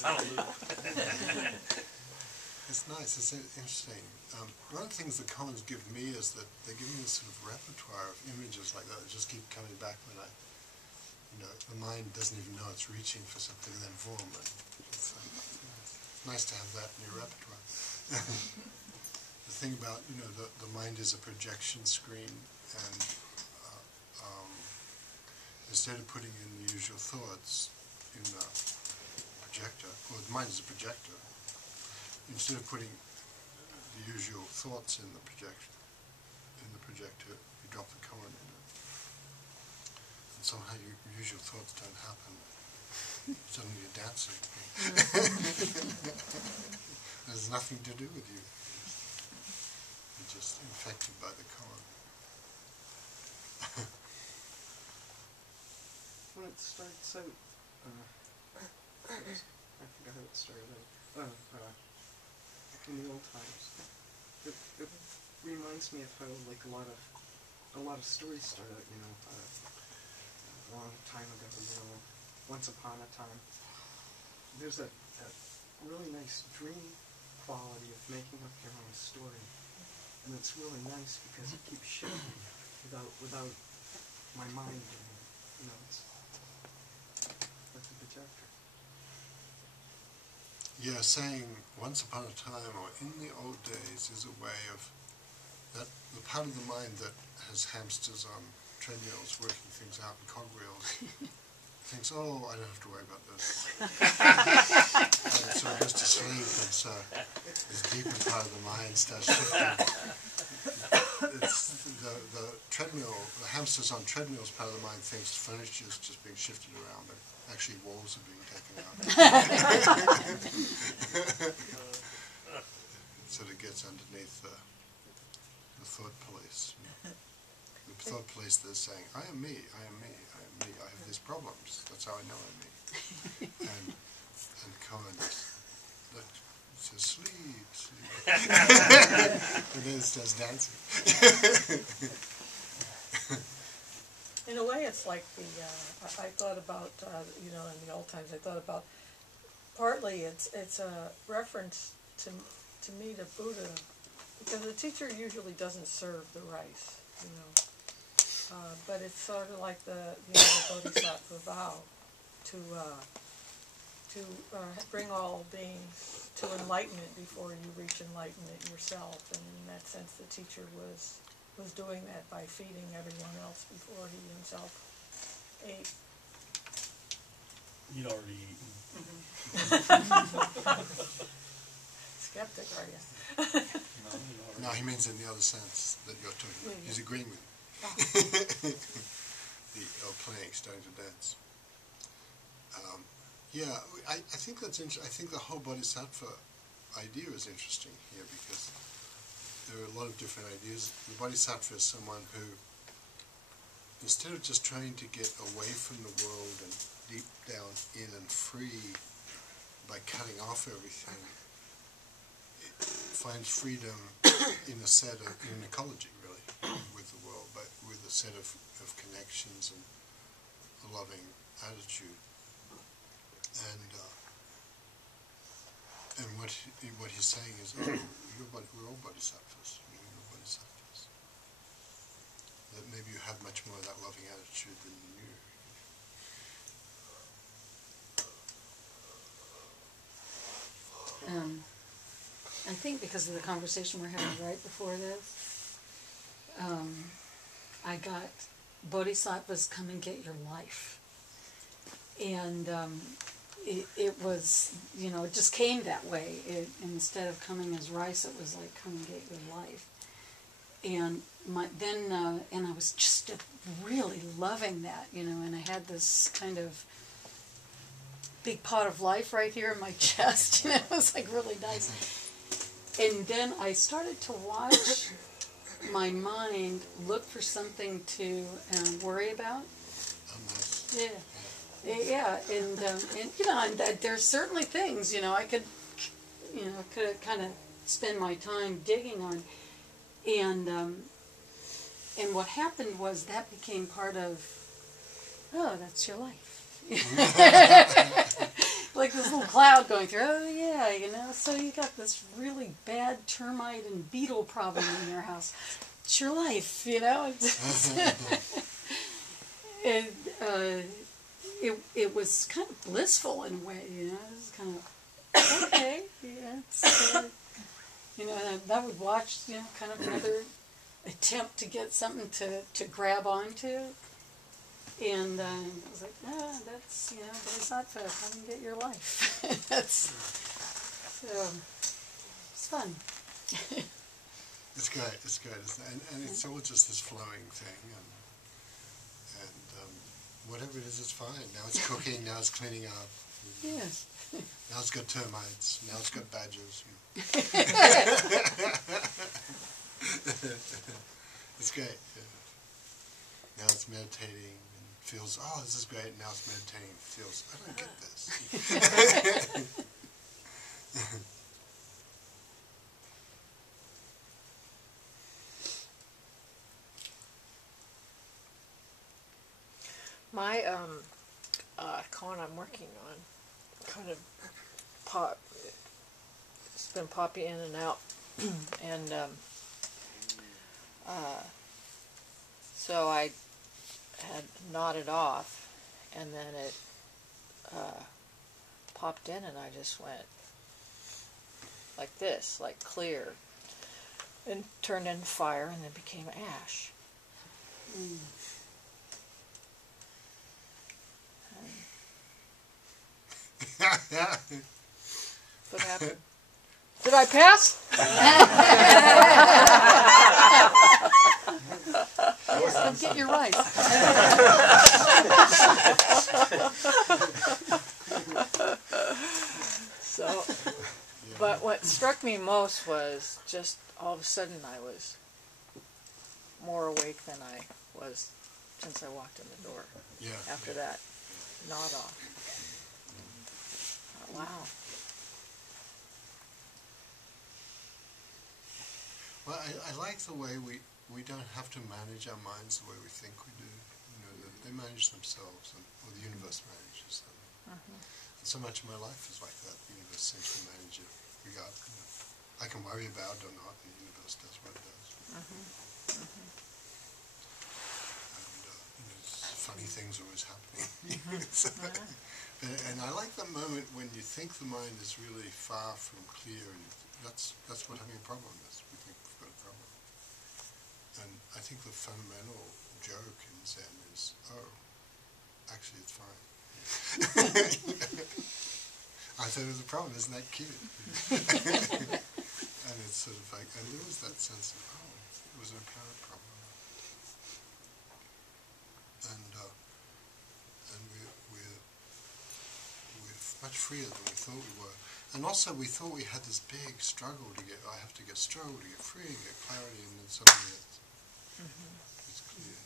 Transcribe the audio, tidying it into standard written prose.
It's on a loop. It's nice, it's interesting. One of the things the koans give me is that they give me this sort of repertoire of images like that that just keep coming back when the mind doesn't even know it's reaching for something and then boom. It's nice to have that in your repertoire. The thing about, the mind is a projection screen, and instead of putting in the usual thoughts in the projector, or the mind is a projector, instead of putting the usual thoughts in the projector, you drop the koan in it. And somehow your usual thoughts don't happen. Suddenly you're dancing. There's nothing to do with you. You're just infected by the koan. When it starts out, I forgot how it started out. In the old times, it reminds me of how a lot of stories start out. A long time ago. Once upon a time. There's that really nice dream quality of making up your own story, and it's really nice because it keeps shifting without my mind doing it. It's like the projector. Yeah, saying once upon a time or in the old days is a way of that the part of the mind that has hamsters on treadmills working things out in cogwheels thinks, oh, I don't have to worry about this. And so it goes to sleep, and so this deeper part of the mind starts shifting. It's the treadmill, the hamsters on treadmills part of the mind thinks furniture is just being shifted around, but actually walls are being taken out. So it gets underneath the thought police. The thought police that's saying, I am me, I am me, I am me, I have these problems, that's how I know I'm me. And koan says, sleep, sleep. And then it starts dancing. In a way, it's like I thought about, in the old times, I thought about, partly it's a reference to me to Buddha, because the teacher usually doesn't serve the rice, but it's sort of like the Bodhisattva vow to bring all beings to enlightenment before you reach enlightenment yourself, and in that sense the teacher was doing that by feeding everyone else before he himself ate. You'd already eaten. Skeptic, are you? No, he means in the other sense that you're talking about. He's agreeing with you. Playing, starting to dance. I think that's interesting. I think the whole Bodhisattva idea is interesting here because there are a lot of different ideas. The Bodhisattva is someone who, instead of just trying to get away from the world and deep down in and free by cutting off everything, it finds freedom in an ecology, really, with the world, but with a set of connections and a loving attitude. And what he's saying is, we're all bodhisattvas. You're bodhisattvas. That maybe you have much more of that loving attitude than you knew. I think because of the conversation we're having right before this, I got bodhisattvas come and get your life. And it was, it just came that way. Instead of coming as rice, it was like, come and get your life. And and I was just really loving that, and I had this kind of big pot of life right here in my chest, and it was like really nice. And then I started to watch my mind look for something to worry about. Yeah, and there's certainly things, I could kind of spend my time digging on, and what happened was that became part of, oh, that's your life. Like this little cloud going through. Oh yeah, you know. So you got this really bad termite and beetle problem in your house. It's your life, you know. It was kind of blissful in a way, you know. It was kind of okay, yeah. It's, you know, and I would watch, you know, kind of another attempt to get something to grab onto. And I was like, that's, you know, Bodhisattva, come and get your life. That's, so, it's fun. It's great, isn't it? And it's all just this flowing thing, and whatever it is, it's fine. Now it's cooking, now it's cleaning up. Yes. Now it's got termites, now it's got badgers. It's great. Yeah. Now it's meditating and feels, oh, this is great. Now it's meditating and feels, I don't get this. My con I'm working on kind of it's been popping in and out, and so I had nodded off, and then it popped in, and I just went like this, like clear, and turned into fire, and then became ash. Mm. What happened? Did I pass? Come get your rice. So, but what struck me most was just all of a sudden I was more awake than I was since I walked in the door. Yeah. After that nod off. Wow. Well, I like the way we don't have to manage our minds the way we think we do. You know, they manage themselves, or the universe manages them. And so much of my life is like that. The universe seems to manage it. I can worry about it or not, and the universe does what it does. And funny things are always happening. And I like the moment when you think the mind is really far from clear, and that's what having a problem is. We think we've got a problem. And I think the fundamental joke in Zen is, oh, actually it's fine. I thought it was a problem, isn't that cute? And it's sort of like, and there was that sense of, oh, it was an apparent problem. And we're much freer than we thought we were. And also we thought we had this big struggle to get, I have to get struggle to get free and get clarity, and then suddenly it's clear.